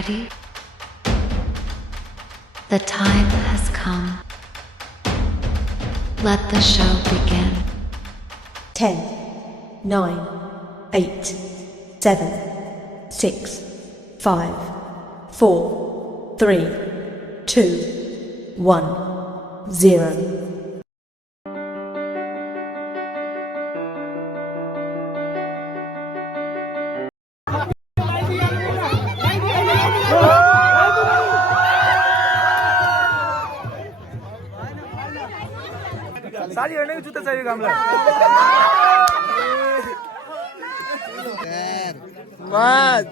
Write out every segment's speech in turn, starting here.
ready? The time has come. Let the show begin. 10, 9, 8, 7, 6, 5, 4, 3, 2, 1, 0. साथीहरुले जुत्ता चाहियो गामलाई बस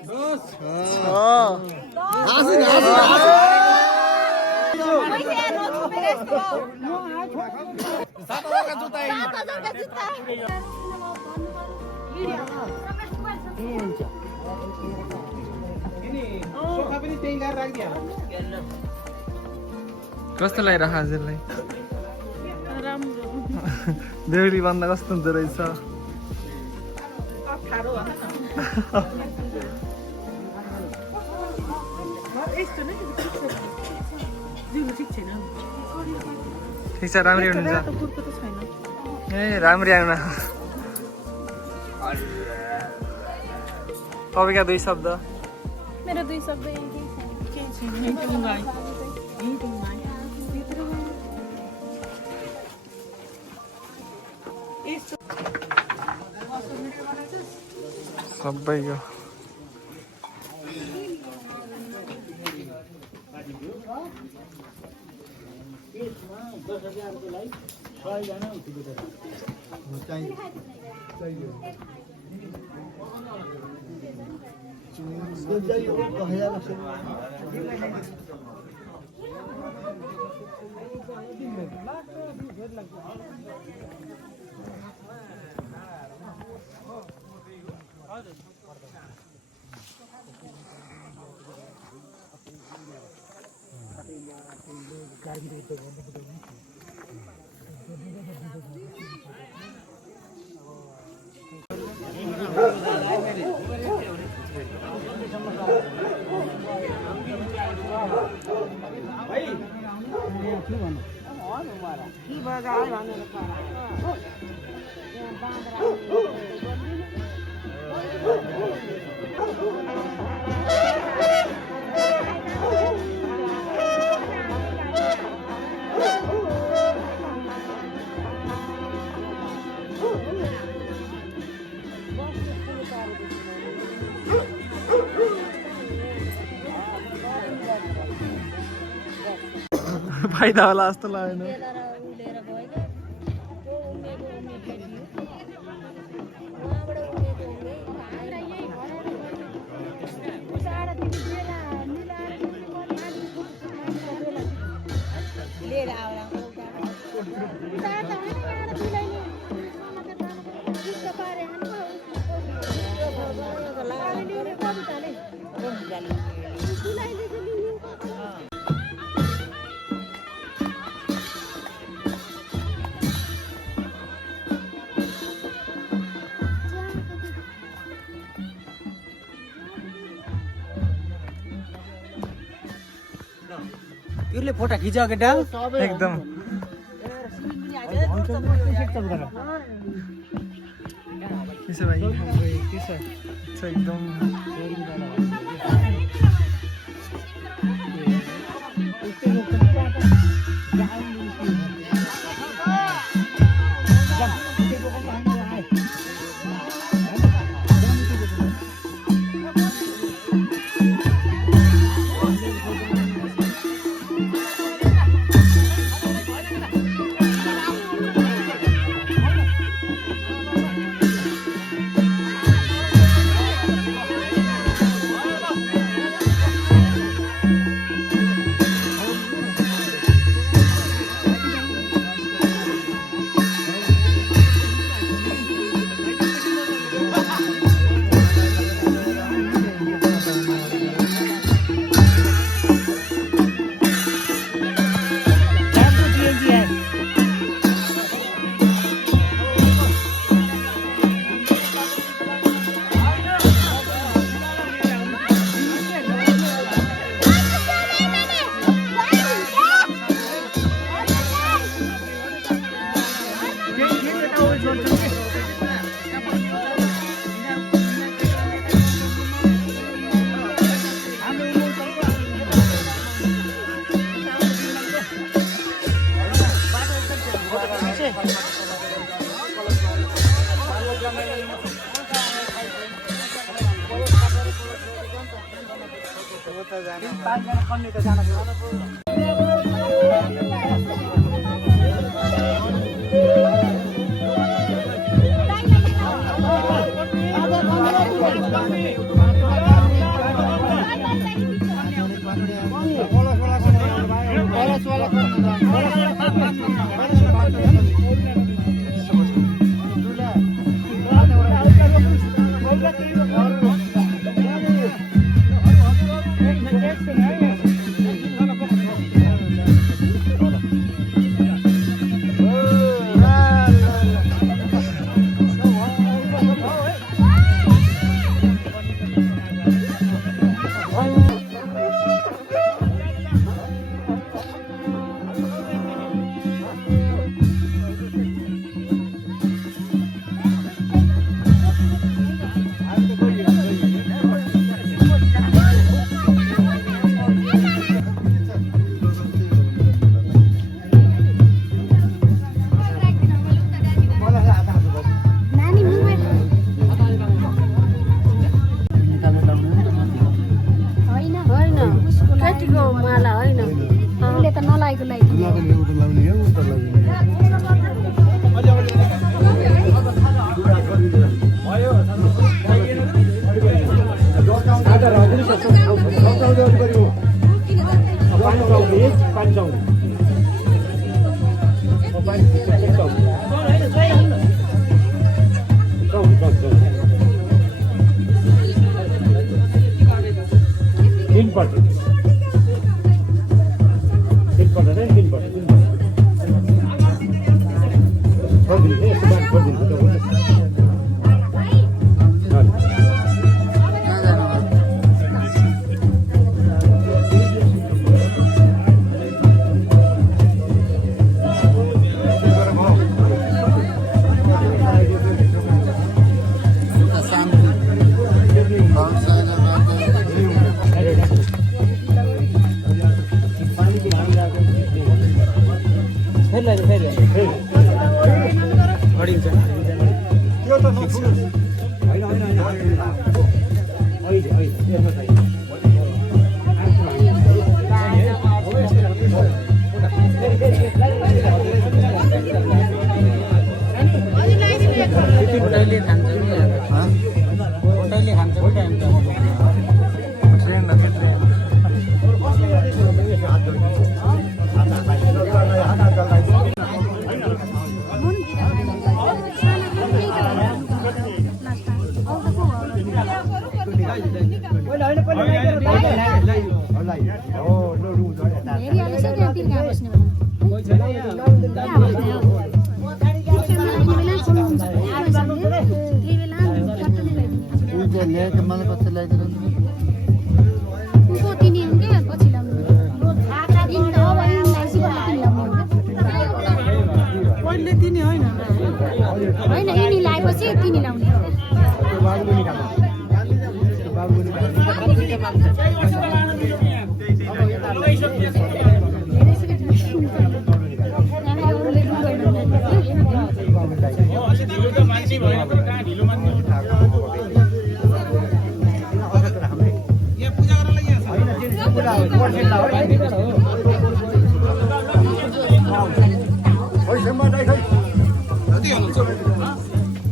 कस्तो लागिरहेको हजुरलाई बेहुली बन्दा कस्तो हुँदो रहेछ ठिक छ राम्रै हुनुहुन्छ ए राम्रै आउन तपाईँका दुई शब्द मेरो दुई शब्द सबैको फाइदा होला जस्तो लागेन तिरले फोटो खिच्यो केटा एकदम किस भाइ किस एकदम पाँचजना कन्ने त जान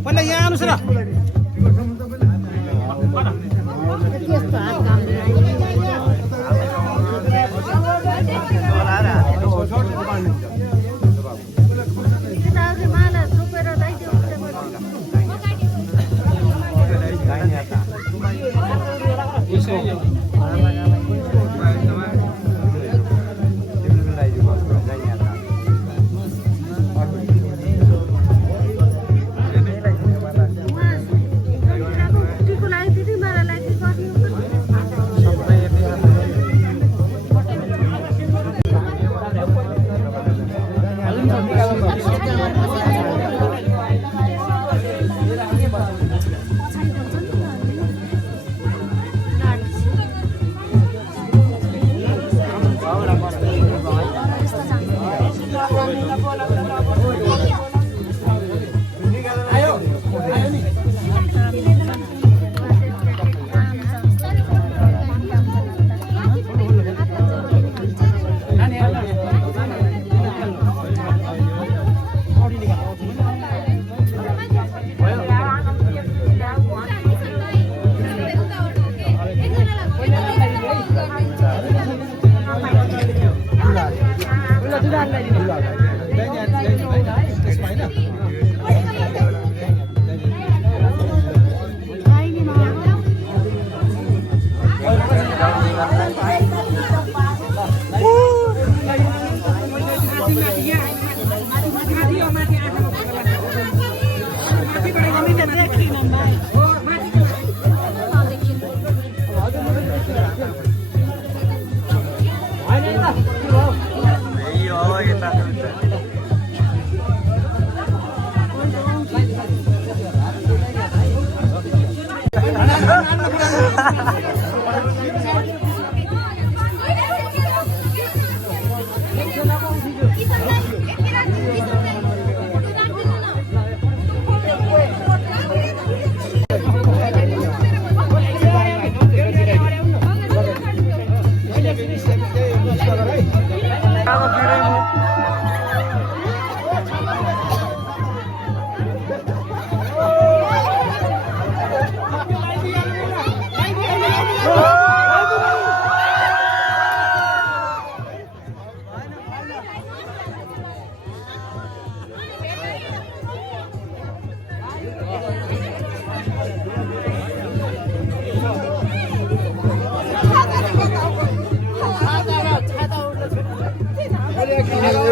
पहिला यहाँ आउनुहोस् र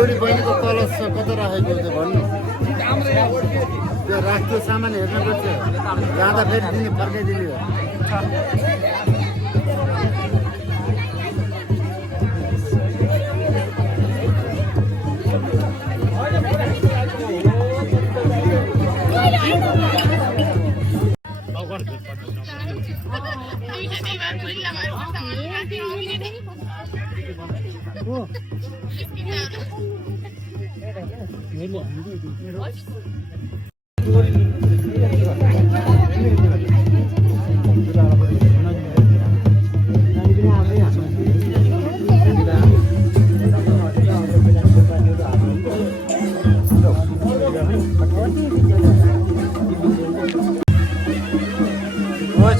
एउटी बहिनीको कलश छ कता राखेको छ भन्नु त्यो राख्यो सामान हेर्नुपर्छ जाँदा फेरि दिने फर्काइदिने हो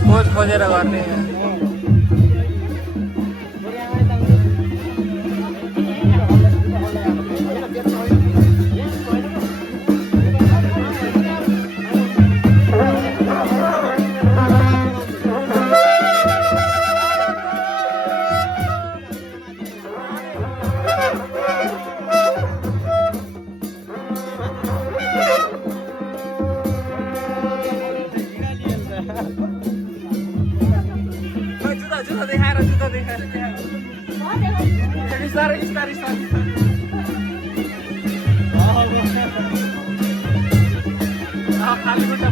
खोज खोजेर गर्ने जुत्ता देखाएर बिस्तारै बिस्तारै खाली खुट्टा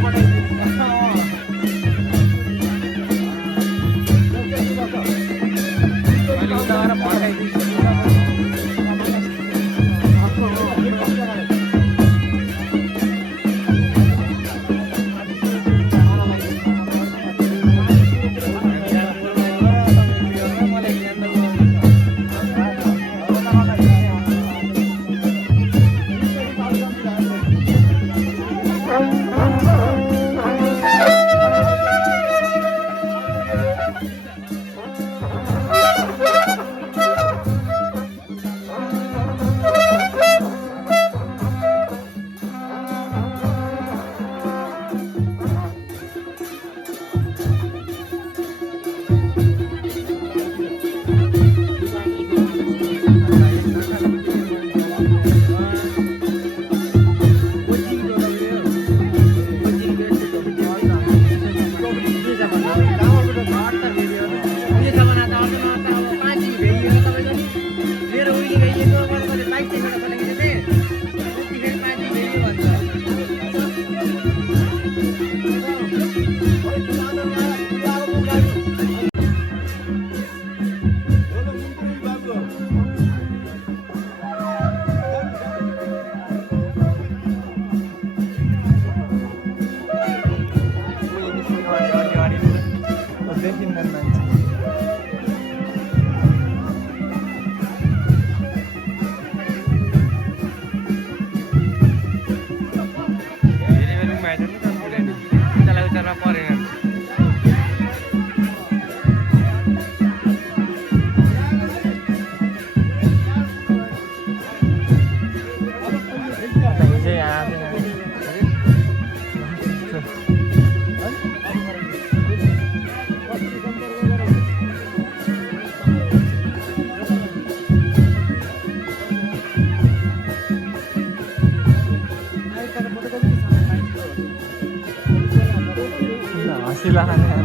Silakan ya.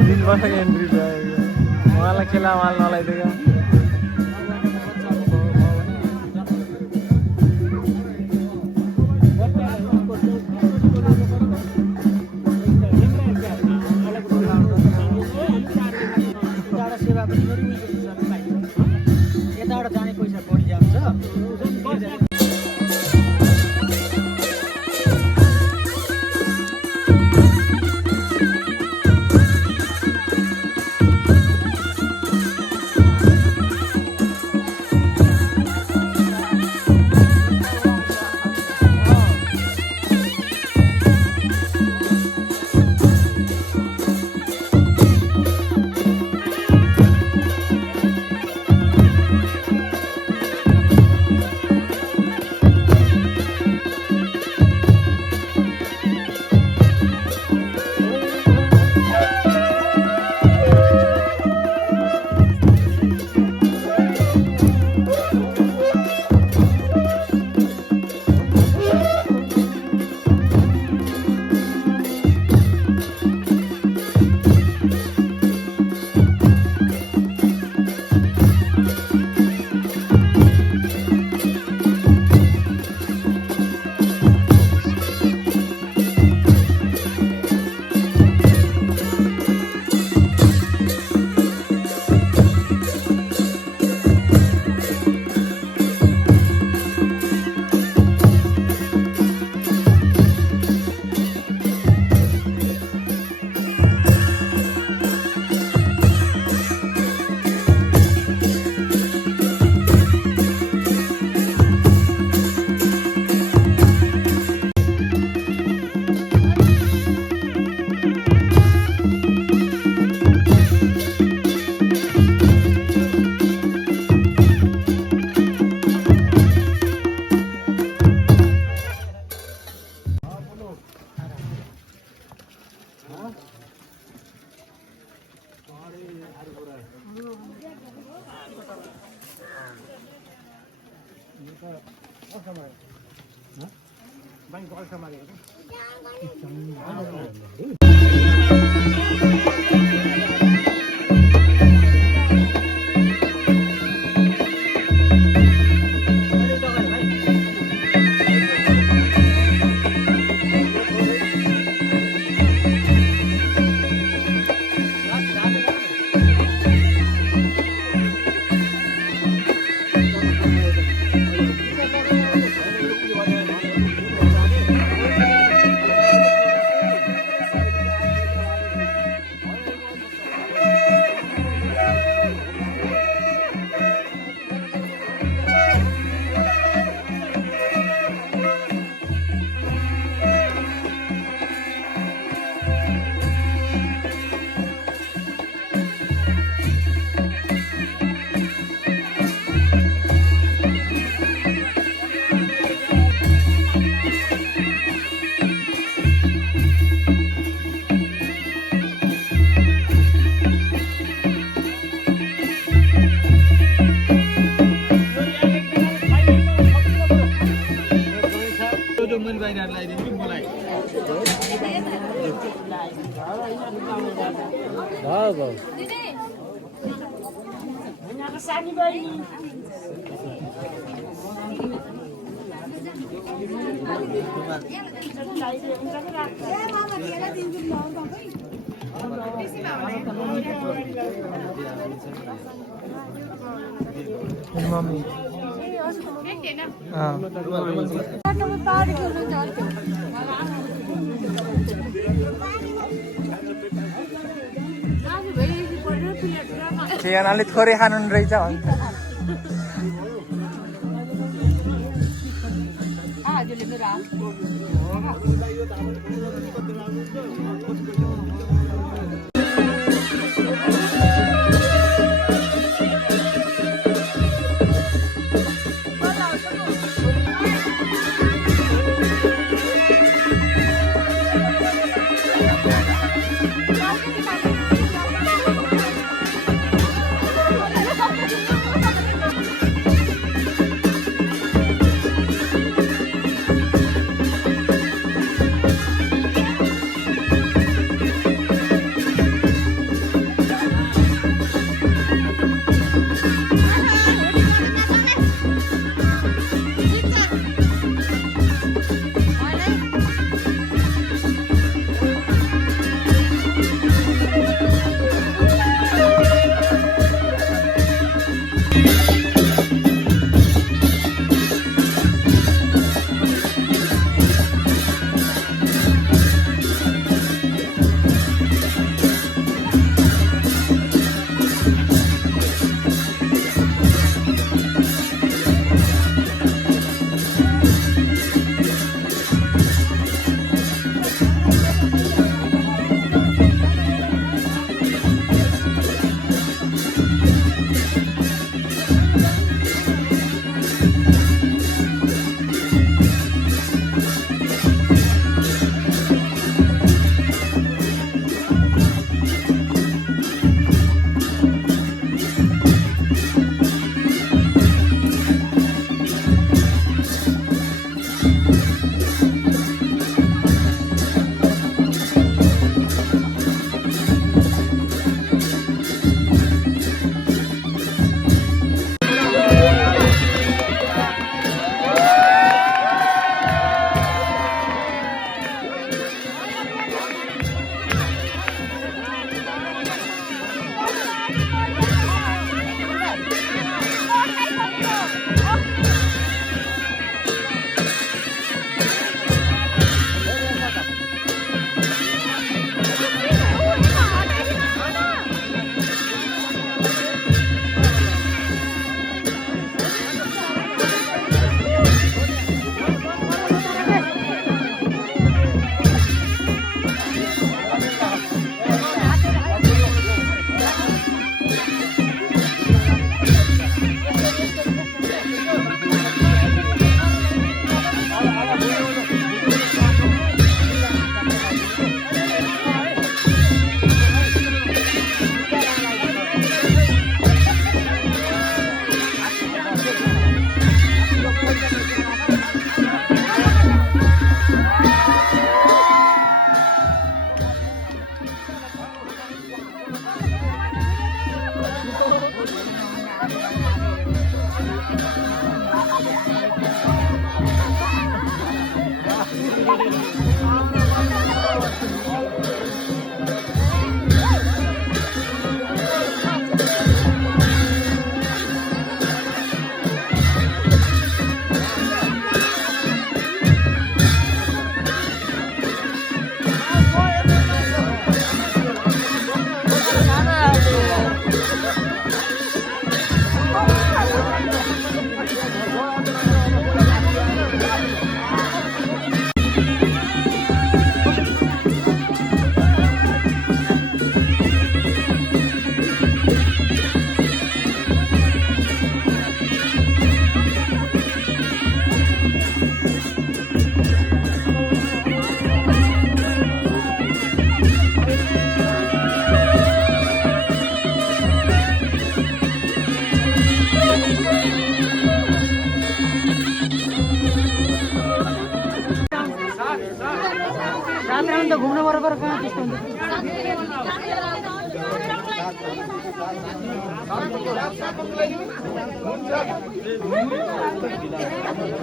Din basa entry जाएगा. वाला खेला वाल नलाई देगा. बैंक बल्छा मारेको मैले बाहिर लगाइदिन्छु मलाई सानी बहिनी मम्मी चियानाले थोरै खानु रहेछ भन्छ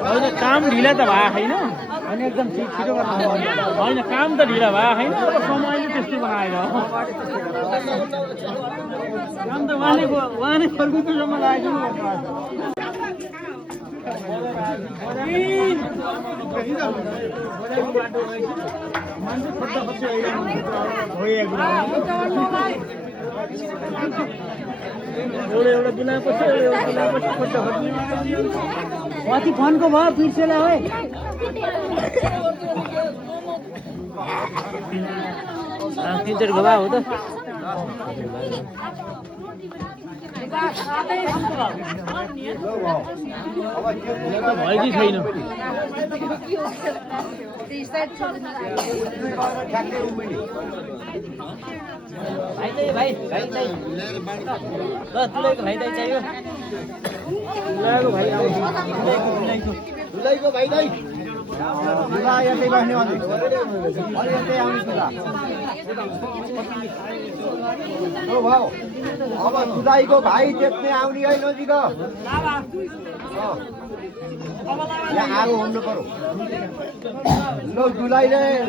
होइन काम ढिला त भएको छैन अनि एकदम छिटो गर्न होइन काम त ढिला भएको छैन अब समयले त्यस्तो बनाएर काम त उहाँले फर्किँदैसम्म लागेको मान्छे खोज्दा खोज्दै एउटा दुलापछि खोज्दा खोज्ने कति फोनको भयो बिर्सेला है तिनचोटि भए हो त भयो कि छैन धुलाईको भाइ दाइ धुला यतै बस्ने अनि यतै आउने धुला हो भाउ अब धुलाईको भाइ देख्ने आउने है नजिक यहाँ आगो हुनु पर्यो ल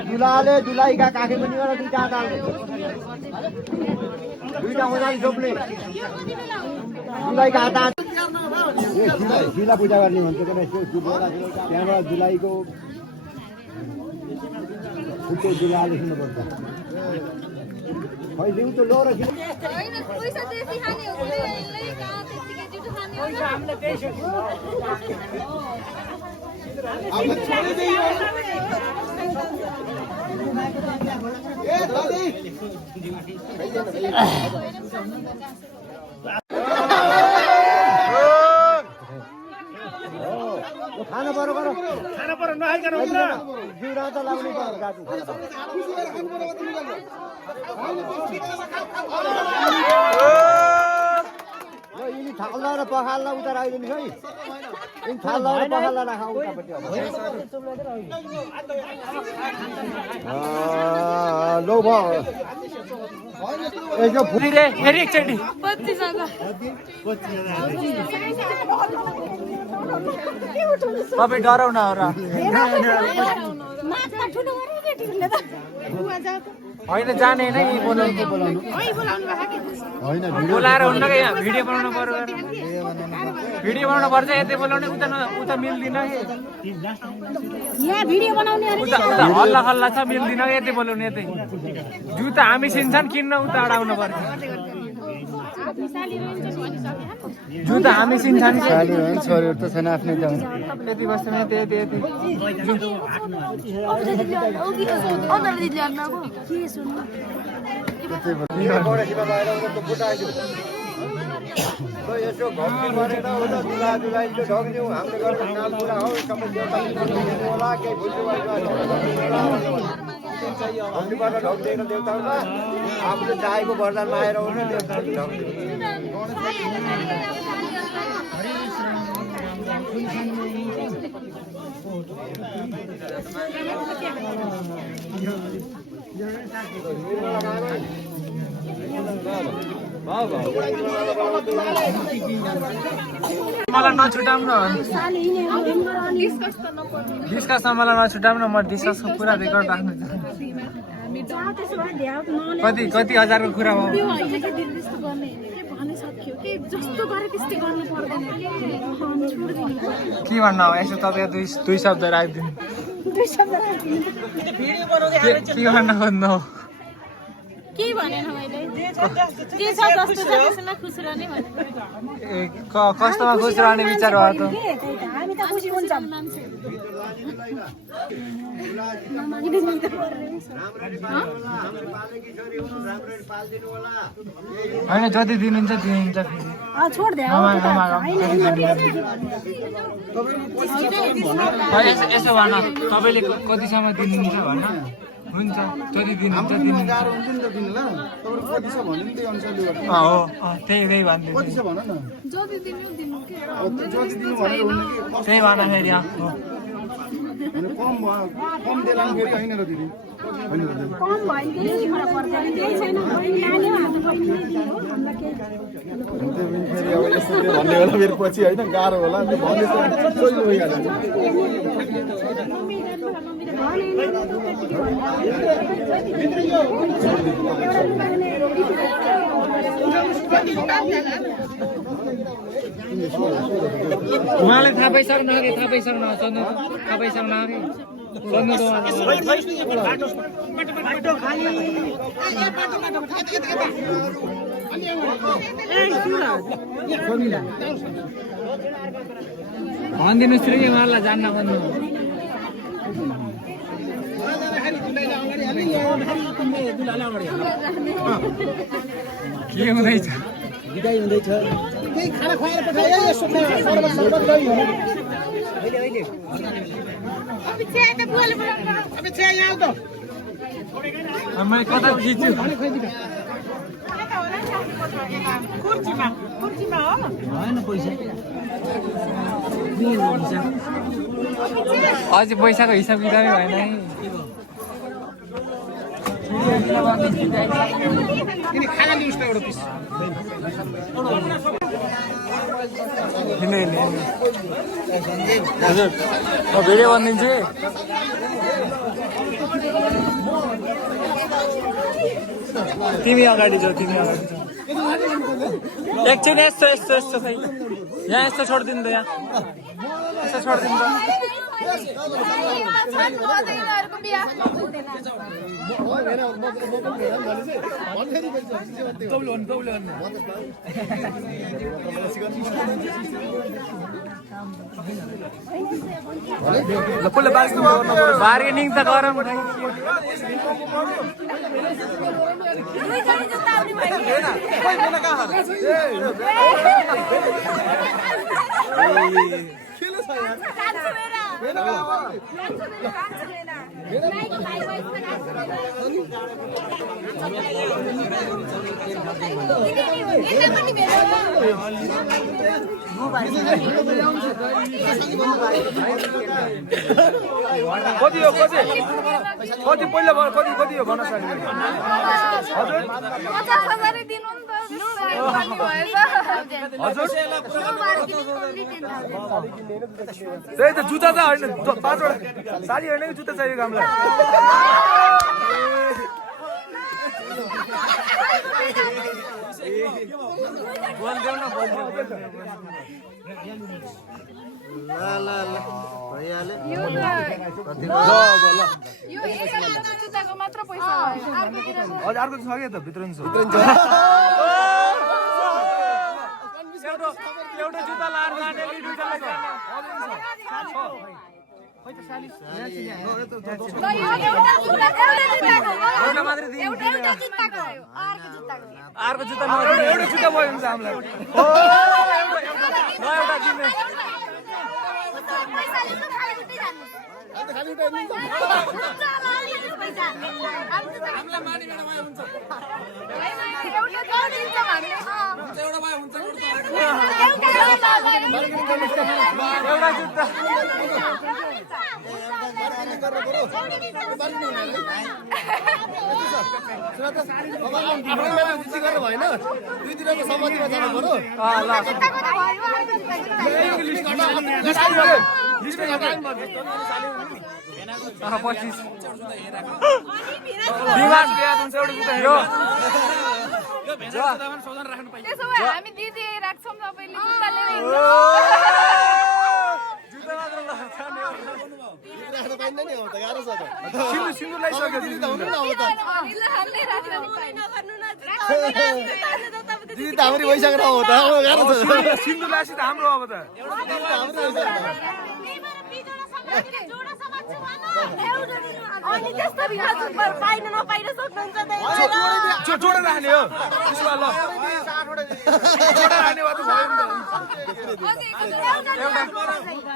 दुलाले दुलाईका काखे पनि एउटा दुईटा हाल्ने दुईटा उनीहरू जोप्ने जुलाईको हात जुला पूजा गर्ने भन्छ त्यहाँबाट जुलाईको छुट्टै जुला लेख्नुपर्छ खै दिउँ त लो र खाना पर्यो नखाइकन जिउरा त लाउने यिनी थाल्दा र पखाल्दा उता राखिदिनु है यिनी थाल्दा र पखाल्दा राखा उतापट्टि लो भयो फेरि एकचोटि तपाईँ डराउन हो र होइन जाने नै बोलाउनु बोलाएर हुन्न कि यहाँ भिडियो बनाउनु पर्यो भिडियो बनाउनु पर्छ यतै बोलाउने उता मिल्दिन उता हल्ला हल्ला छ मिल्दिन यतै बोलाउने यतै जुत्ता हामी सिन्छन् किन्न उता अडाउनु पर्छ जुत्ता हामी सिन्छन् छोरीहरू त छैन आफ्नै जाउँ यति बस्दैन यति यसो घट्ने गरेर उता दुलाईको ढग्दिउँ हामीले गर्दा काम पुरा हो होला केही भुल्नुबाट ढग्दैन देउतामा आफूले चाहेको वरदानमा आएर आउनु देउताले ढग्दिउँ मलाई नछुटाउनु न डिस्कस त नपर्ने डिस्कसमा मलाई नछुटाउनु म डिस्कसको पुरा रेकर्ड राख्नु छ कति हजारको कुरा हो त्यो अहिले के दिन जस्तो गर्ने के भन्नु सक्यो के जस्तो गरे त्यस्तै गर्नु पर्दैन के छोड्दिनु के भन्नु हो यसो तपाईँ दुई शब्द राखिदिनु के भन्न खोज्नु हो के भनेन मैले जे छ जस्तो छ त्यसमा खुसी रहने भने कस्तोमा खुसी रहने विचार भयो त हामी त खुसी हुन्छौँ होइन जति दिनुहुन्छ दिनुहुन्छ यसो भन तपाईँले कतिसम्म दिनुहुन्छ भन हुन्छ जति दिनुहुन्छ दिनुहुन्छ गाह्रो हुन्छ नि त दिनुलाई तपाईँको कति छ भन्यो नि त्यही अनुसारले गर्नु हो त्यही भनिदिनु कति छ भन न जति दिनु दिनु के जति दिनु भनेर हुन्न कि त्यही भन्दाखेरि कम भयो कम देला फेरि होइन र दिदी होइन र दिदी कम भयो नि केही फरक पर्दैन केही छैन नानी हाम्रो बहिनीले दियो हामीलाई केही फेरि अब यस्तो भन्ने होला फेरि पछि होइन गाह्रो होला त्यो भन्ने सोही भइहाल्छ उहाँले थाहा पाइसक्नु अघि थाहा पाइसक्नु सोध्नु थाहा पाइसक्नु अघि सोध्नु भनिदिनुहोस् रे उहाँलाई जान्न भन्नु के हुँदैछ बिदाई हुँदैछ केही खाना खुवाएर पठायो यसो शरबत दही हो अब चिया यहाँ त मैले कता खिच्छु भएन पैसा अझै पैसाको हिसाब किताबै भएन है किन खाना लिनुहोस् न एउटा पिस हजुर म भिडियो बनिदिन्छु तिमी अगाडि जाऊ तिमी अगाडि जाऊ एकछिन यस्तो यस्तो यस्तो खै यहाँ यस्तो छोडिदिनु त यहाँ यस्तो छोडिदिनु त बार्गेनिङ त गरौँ कति हो कति पहिला कति हो भन्न सक्नु हजुर त्यही त जुत्ता त होइन 5 वटा साडी होइन कि जुत्ता चाहिएको हामीलाई बोल्देऊ न ल भइहाल्यो यो एकजना जुत्ताको मात्र पैसा हो हजुर अर्को छ के त भित्र नि छ एउटा जुत्ता लाएर जानेले दुईटा अर्को जुत्ता एउटा जुत्ता भयो हुन्छ हामीलाई एउटा दिने एउटा जुत्ता त्यसो भए हामी दिदी राख्छौँ तपाईँले जुत्ता लिएर हाम्रो भइसकेर हो त सिन्दुर लासी त हाम्रो अब त अनि त्यस्तो पाइन नपाइन सक्नुहुन्छ जोडा राख्ने हो त्यसो भए ल जोडा राख्ने भए त भयो नि त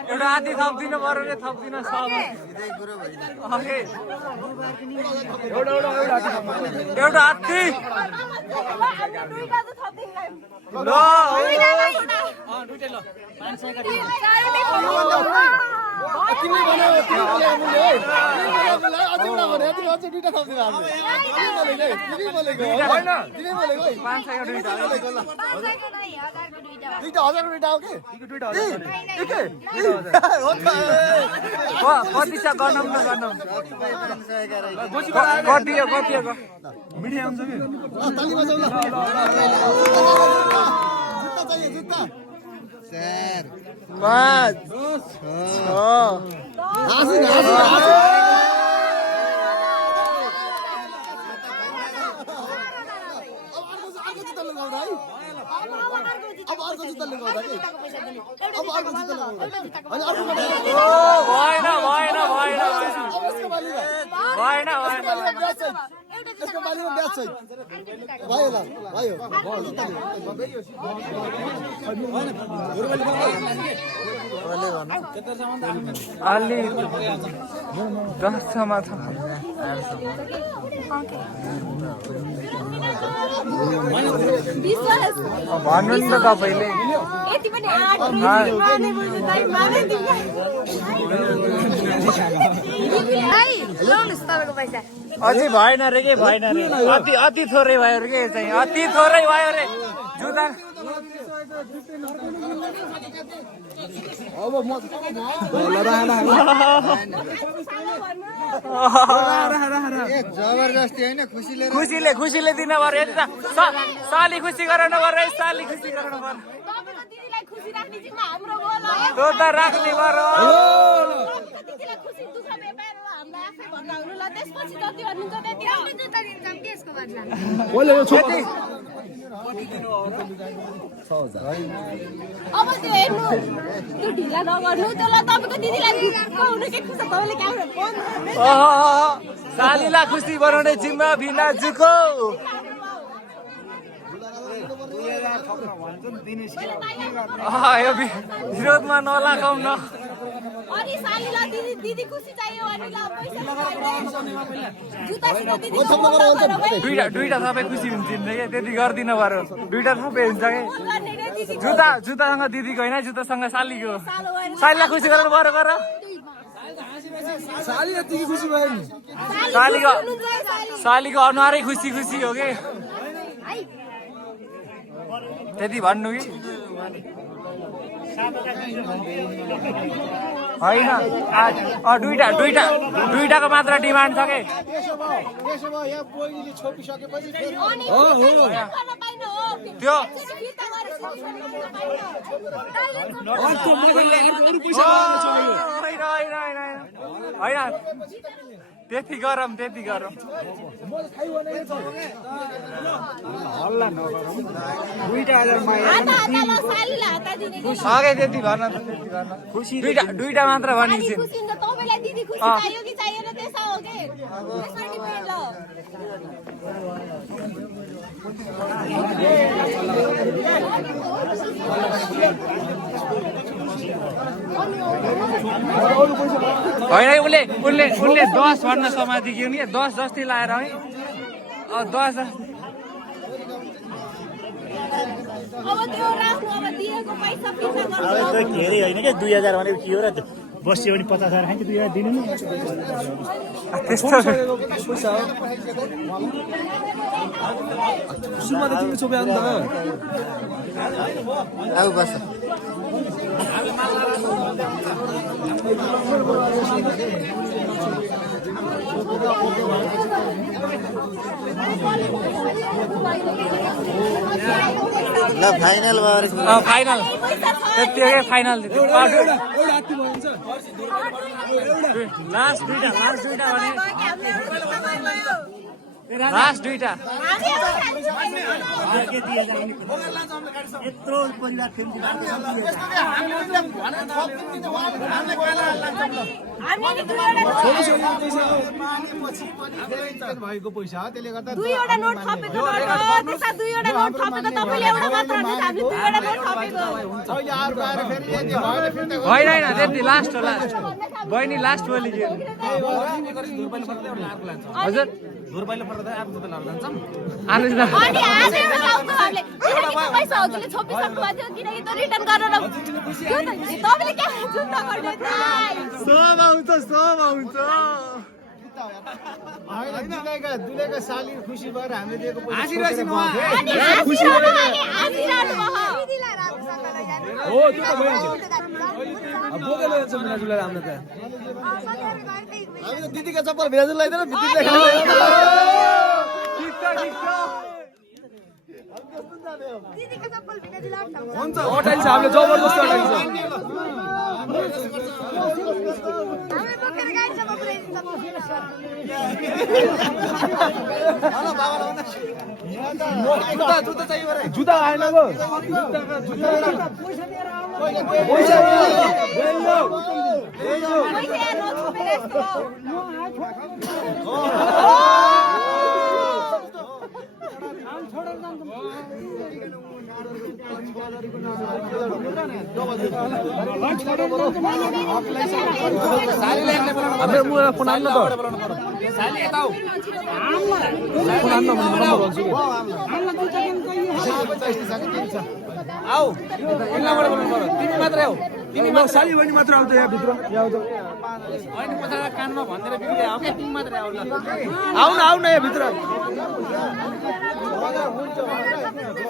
एउटा हात्ती थप्दिन पर्यो रे थप्दिन सब एउटा हात्ती ल कति छ गनौँ न गनौँ गरिदियो गरिदिएको मिडिया आउँछ कि यसको बालीमा ब्याज छ भयो ल भयो अलि 10 सम्म छ भन्नुहोस् न तपाईँले यति पनि आठ माने बुझ्नु दाइ माने ल्याउनुहोस् तपाईँको पैसा अझै भएन रे के भएन रे अति थोरै भयो रे के चाहिँ अति थोरै भयो रे जुत्ता जबरजस्ती होइन खुसीले खुसीले दिन पर्यो यता साली खुसी गराउनु पर्यो साली खुसी गराउनु पर्यो तपाईँको दिदीलाई खुसी राख्ने जिम्मा हाम्रो गोल हो त्यो त राख्ने पर्यो दिदीलाई खुसी दुःख बेपार हामीलाई आफै भन्दा हुनु ल त्यसपछि जति भन्नुहुन्छ त्यति आउने जुत्ता दिन्छौँ के यसको बदला अब त्यो हेर्नु त्यो ढिला नगर्नु त्यसलाई तपाईँको दिदीलाई दुःख हुनु के खुसी तपाईँले क्यामेरा फोन सालीलाई खुसी बनाउने जिम्मा बिना जुको यो विरोधमा नलागाउ न अनि सालीलाई दिदी खुसी चाहियो अनि ल पैसा दुईटा सबै खुसी हुन्छ नि के त्यति गर्दिन पर्यो दुईटा सबै हुन्छ कि जुत्तासँग दिदीको होइन जुत्तासँग सालीको सालीलाई खुसी गराउनु पर्यो गर सालीको अनुहारै खुसी खुसी हो कि त्यति भन्नु कि होइन दुईटाको मात्र डिमान्ड छ कि त्यो होइन त्यति गरम अगे त्यति गर्न दुईटा मात्र भनिन्छ तपाईँलाई दिदी खुसी चाहियो कि चाहिएन त्यसो हो कि त्यसमा डिपेन्ड ल होइन उनले 10 भन्न समाधि दियो नि 10 जस्तै लाएर है 10 अब त्यो राख्नु अब दिएको पैसा फिर्ता गर्नु होइन के 2000 भनेको के हो र बस्यो भने 50,000 खान्छ 2,000 दिनु नि त्यस्तो पैसा हो सुरुमा त तिमीले छोप्या नि त आऊ बस ल फाइनल भयो फाइनल त्यति हो फाइनल लास्ट दुईटा भने लास्ट दुईटा यत्रो परिवार फेमिली भएको पैसा त्यसले गर्दा दुईवटा नोट थपेको त्यसमा दुईवटा नोट थपेको तपाईले एउटा मात्र हामीले दुईवटा नोट थपेको अहिले अर्को आएर फेरि यति भएर फिर्ता होइन त्यति लास्ट हो लास्ट बहिनी लास्ट बोली के हजुर धुरबाइले पर्दा आफू त लाएर जान्छौँ आनुज न अनि आज एउटा लाउँछ हामीले किनकि पैसा हजुरले छोपिसक्नु भएको थियो किनकि त रिटर्न गरेर तपाईँले के जुत्ता गर्ने त सब आउँछ होइन दुलेका साली खुसी भएर हामीले दिएको पैसा हाँसिरहेछन् सोचेर अनि खुसी हाँसिरहनु हो त्यो त भइहाल्छ अब बोकेर जान्छ मिलाजुलेर हाम्रो त हामी त दिदीका चप्पल भेज लगाइदिएर भित्रीले हुन्छ अटाइन्छ हामीले जबरजस्ती अटाइन्छ जुत्ता आएन गो हाम्रो मुला फोन आउन त साली यता आऊ फोन आउन नम्बर भन्छु आऊ इन्लाबाट बोल्नु पर्यो तिमी मात्रै आऊ तिमी मात्र साली बहिनी मात्र आऊ त यहाँ भित्र यहाँ आऊ त होइन पछाडि कानमा भन्दै बिग्रे आऊ के तिमी मात्रै आऊ ल आऊ न यहाँ भित्र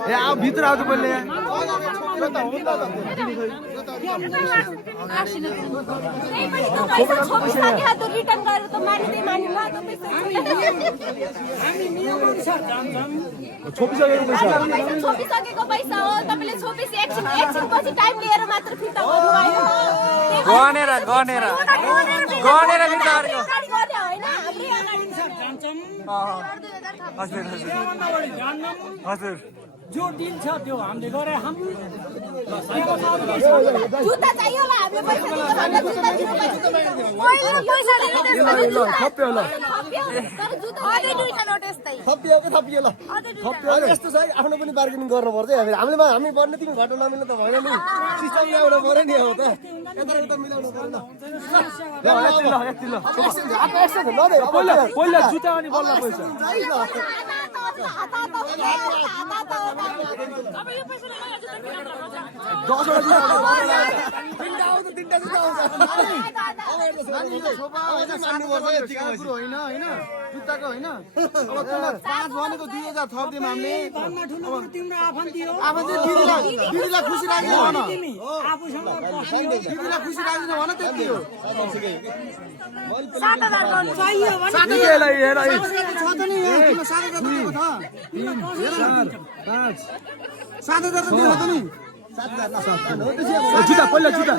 ए आऊ भित्र आऊ त पहिले यहाँ रिटर्न गरेर त मानिँदै मानिनु छोपिसकेको पैसा हो तपाईँले छोपेपछि एकछिनपछि टाइम लिएर मात्र फिर्ता गर्नुभयो गनेर फिर्ता गरेको हजुर जो डिल छ त्यो हामीले गरे हामी जुत्ता चाहियो होला हामीले पैसा दिएको भन्दा जुत्ता दिनु पहिलो पैसा दिनु ल थप्यो ल तर जुत्ता अझै दुईटा नोट यस्तै थपियो के थपियो ल थपियो यस्तो छ आफ्नो पनि बार्गेनिङ गर्नु पर्छ हामीले हामी पर्ने तिमी घाटो नमिल्नु त भएन नि सिस्टम ल्याउनु पर्यो नि हो त यता मिलाउनु पर्यो पहिला जुत्ता अनि बल्ल पैसा जुत्ताको होइन अब तिमीलाई 5 भनेको 2000 थप्दियौँ हामीले दिदीलाई खुसी राख्ने भन दिदीलाई खुसी राख्ने भन त्यति हो 7,000 जुत्ता पहिला जुत्ता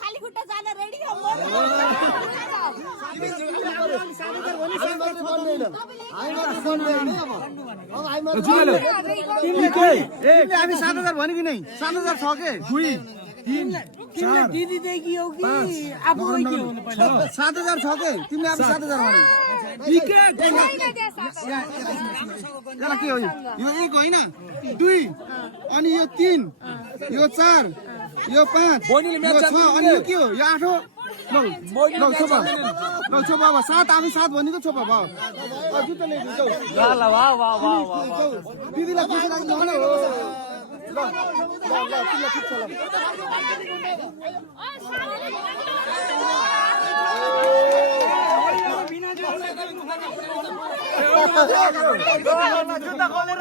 खाली खुट्टा जान रेडी हो हामी 7,000 भन्यो कि नै 7,000 छ के 2 3 4 दिदी देखि हो कि आफू के हुनु पर्छ 7,000 छ के तिमीले अब 7,000 भन्यो यसलाई के हो यो 1 होइन 2 अनि यो 3 यो 4 यो 5 यो 6 अनि यो के हो यो 8 हो लौ छोपा लौ छोपा अब 7 आफै 7 भनेको छोपा भयो जुत्ता ल्याइदिन्छौ ल वाह वाह वाह वाह दिदीलाई खुसी लाग्छ भने हो ल तिमीलाई ठिक छ ल जुत्ता खोलेर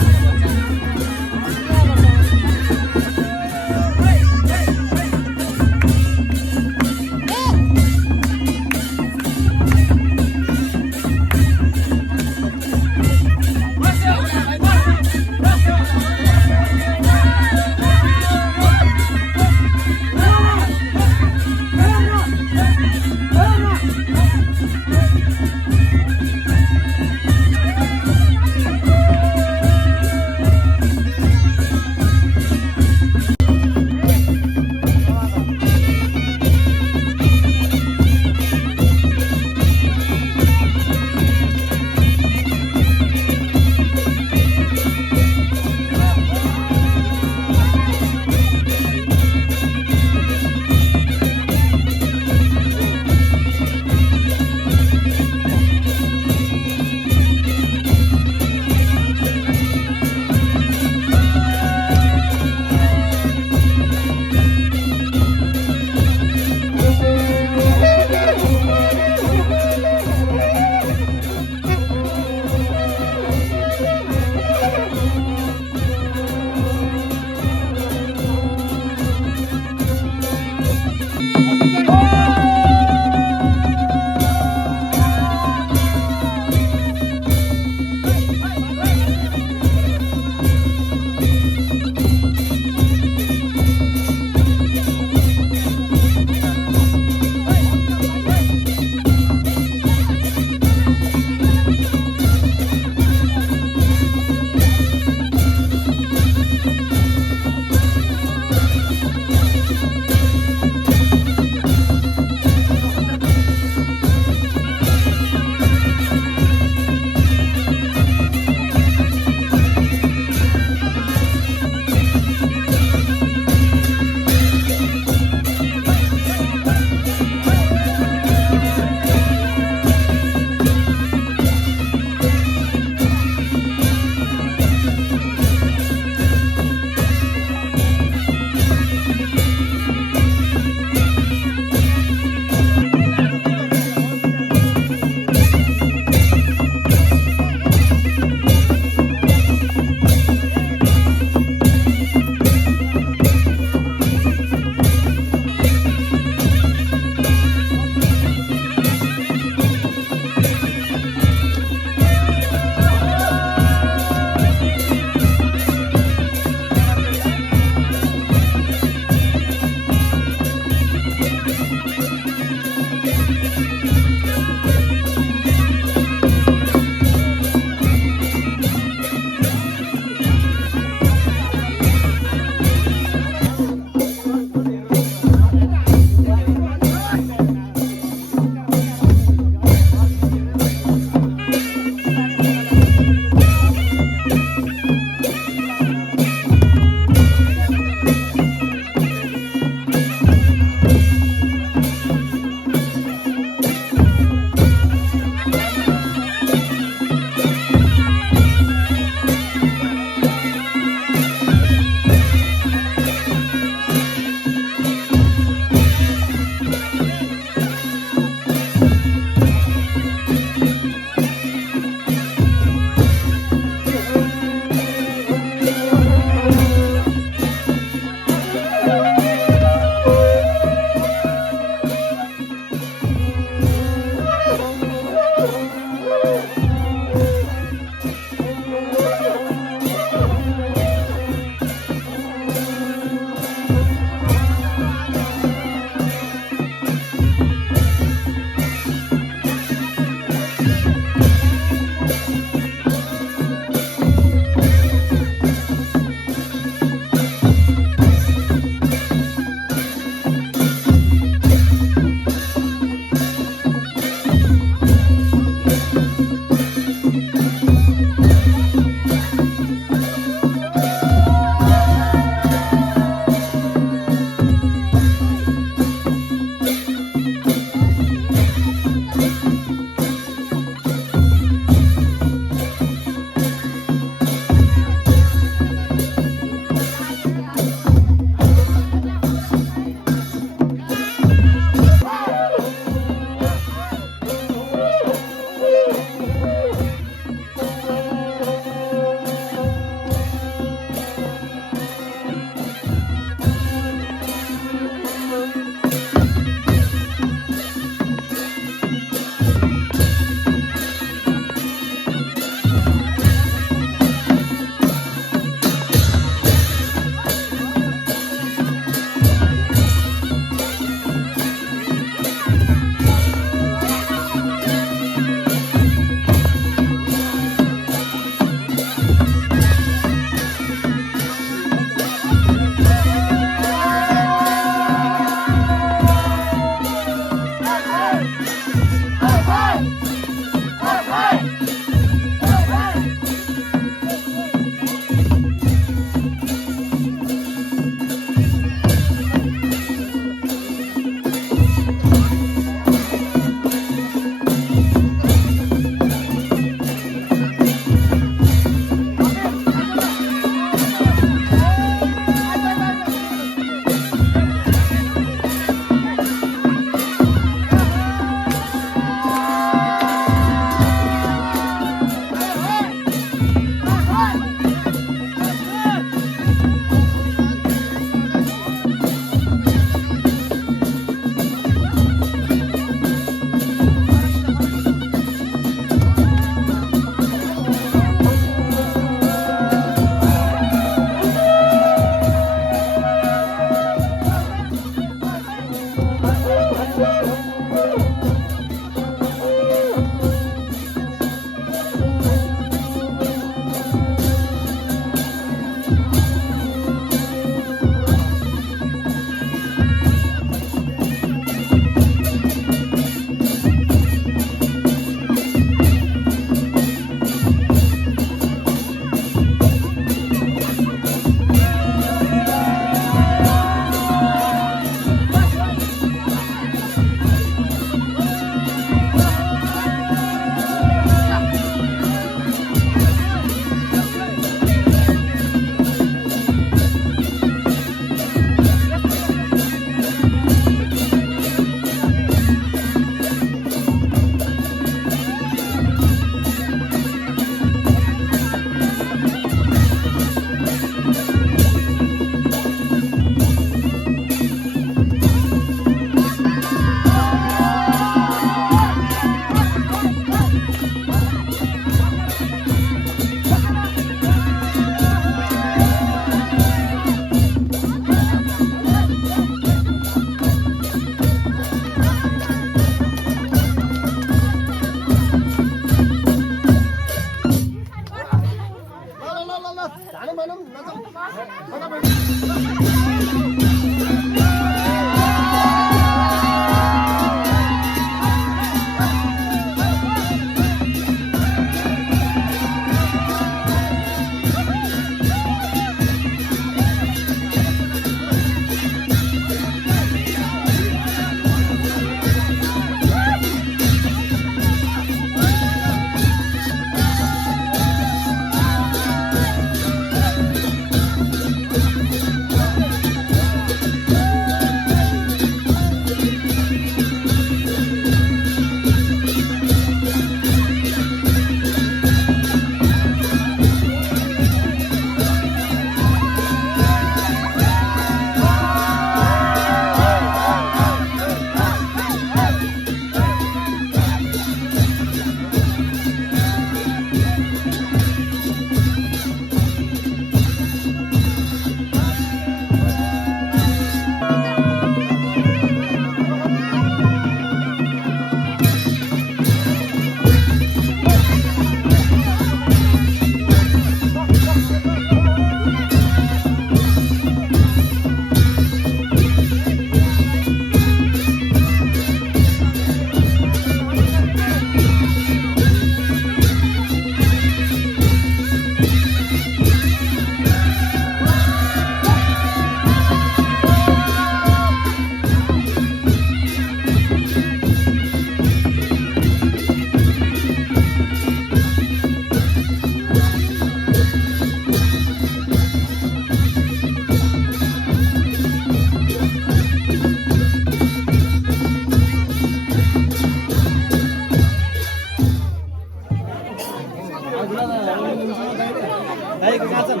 भाइको कहाँ छन्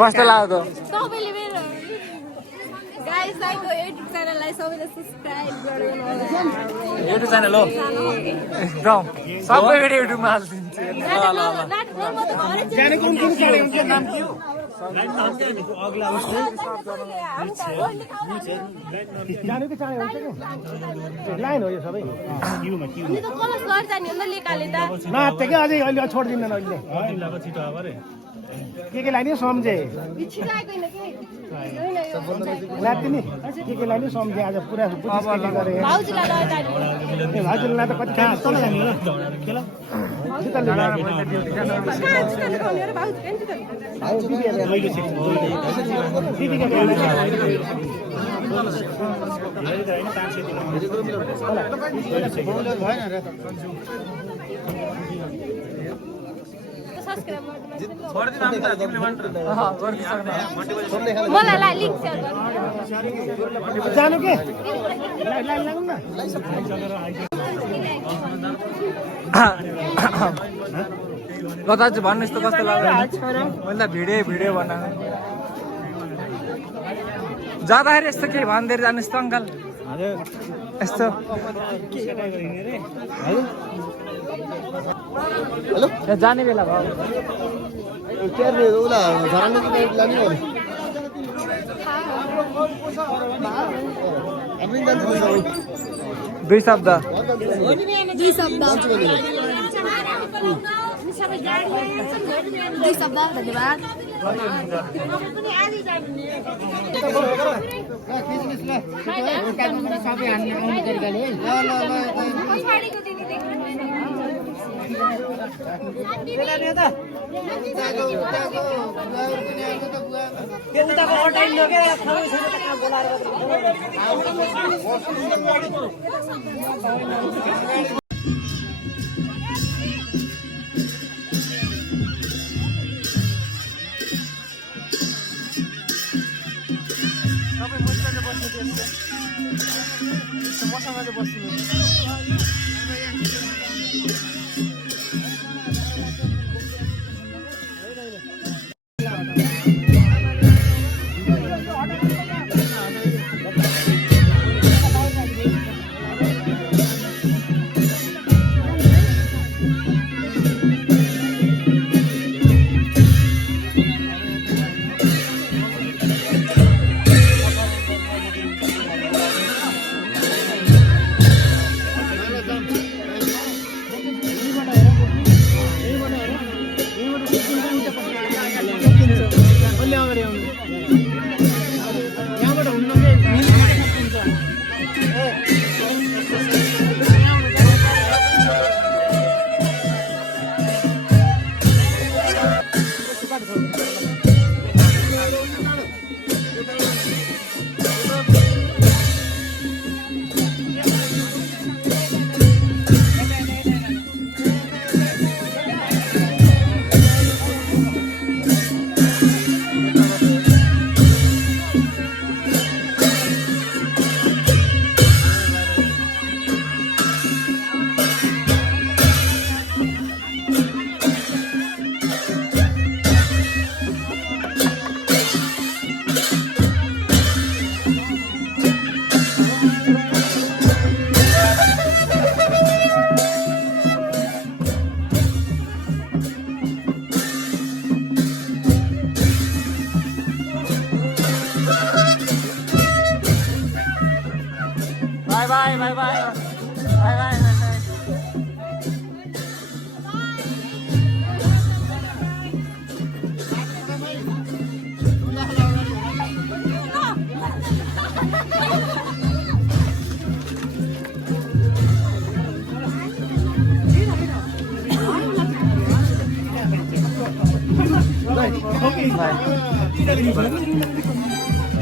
कस्तो लाग्यो तपाईँले मेरो गाइस साइको युट्युब च्यानललाई सबैले सब्स्क्राइब गरिदिनु होला युट्युब च्यानल हो एकदम सबै भिडियो युट्युबमा हालिदिन्छु जाने कुन कुन चढे हुन्छ नाम के हो जाने कि चाँडै हुन्छ कि लाइन हो यो सबै क्युमा अनि त कलस गर्छ नि अन्त लेकाले त नाच्छ क्या अझै अहिले छोडिदिँदैन अहिले के लाने सम्झे छिटाएको हैन के लाग्थ्यो नि के लाने सम्झे आज पुरा बुझिस गरे भाउजूलाई लैजा नि ए भाजुलाई त कति कहाँ तल जाने होला खेल जुत्ता लिएर मलाई लिङ्क सेयर जानु के लाइन लागौँ न ल दाजु भन्नुहोस् त कस्तो लाग्यो मैले त भिडियो बनाएको जाँदाखेरि यस्तो केही भनिदिएर जानुहोस् त अङ्कल यस्तो हेलो जाने बेला भयो के अरे उला झराङ्गो लाने हो हामी जान्छ सबै दुई शब्द दुई शब्द धन्यवाद bye bye bye bye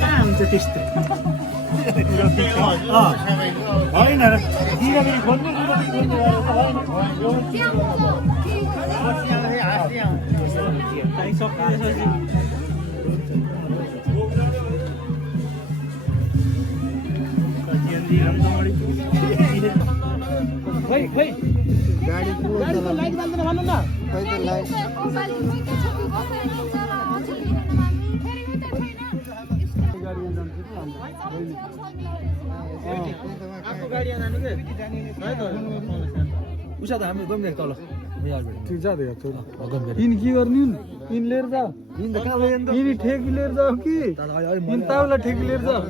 कहाँ हुन्छ त्यस्तो होइन र दिनखेरि खोज्नु खै खै गाडीको लाइट बाल्दैन भन्नु न खै त लाइट उषा त हामी गम्भीर तल ठिक जाँदै यिन के गर्नु यिन लिएर जा कहाँ यिनी ठेकी लिएर जाऊ कि यिन ताउला ठेकी लिएर जाऊ